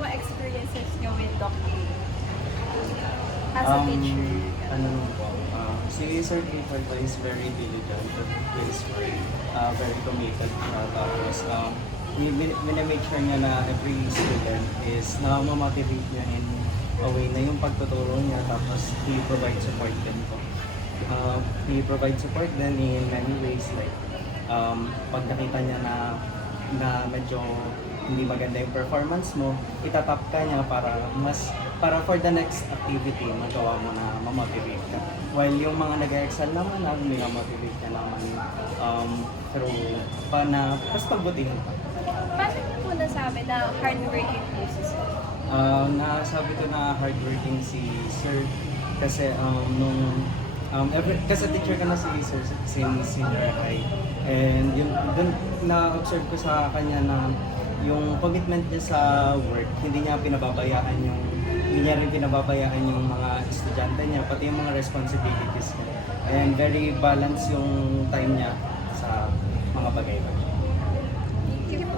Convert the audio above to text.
po experiences niyo with Doc A? As a teacher? Ano naman po, si Sir Clifford po is very diligent with his work, very committed. Tapos, minamake sure niya na every student is na-motivate niya in a way na yung pagtuturo niya. Tapos, he provide support din po. He provide support din in many ways, like pag nakita niya na medyo hindi maganda yung performance mo, itatap ka niya para for the next activity magawa mo na ma-motivate ka. While yung mga nag-excel naman motivate ka naman through mas pagbutihin ka. Paano niyo po nasabi na hardworking po si Sir? Nasabi ko na hardworking si Sir kasi kasi teacher ka na si Sir since senior high. And yun, dun na-observe ko sa kanya na yung commitment niya sa work, hindi niya rin pinababayaan yung mga estudyante niya, pati yung mga responsibilities niya. And very balanced yung time niya sa mga bagay-bagay. Sige po.